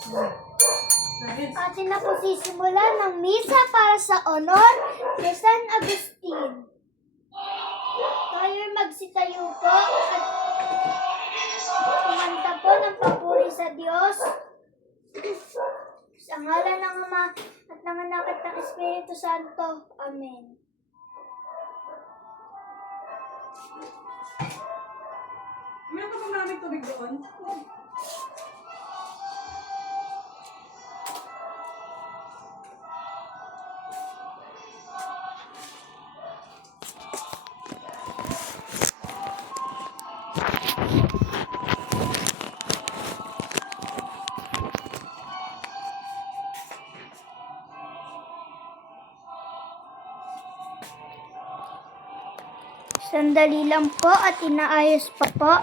Atin na po sisimulan ng misa para sa honor ni San Agustin. Tayo'y magsitayo po at kumanta po ng papuri sa Diyos. Sa ngalan ng Ama at ng Anak at ng Espiritu Santo. Amen. Meron ka bang maraming tubig doon? Sandali lang po at inaayos pa po.